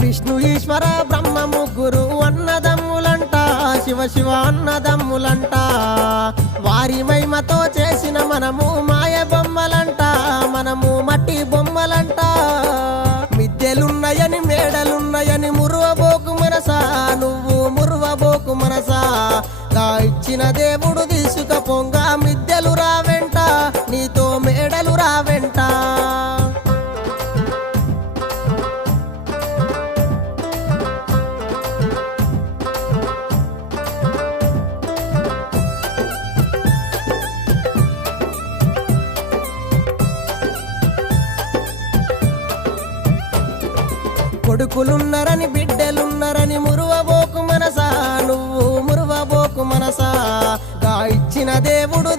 విష్ణు ఈశ్వర బ్రహ్మ ముగ్గురు అన్నదమ్ములంట, శివ శివ అన్నదమ్ములంట. వారి మహిమతో చేసిన మనము మాయ బొమ్మలంట, మనము మట్టి బొమ్మలంట. మిద్దెలున్నాయని మేడలున్నాయని మురువబోకు మనసా, నువ్వు మురువబోకు మనసా. గా ఇచ్చిన దేవుడు తీసుకపోంగ మిద్దెలు రావెంట, నీతో మేడలు రావెంట. కొడుకులున్నరని బిడ్డలున్నరని మురువబోకు మనసా, నువ్వు మురువబోకు మనసా. గా ఇచ్చిన దేవుడు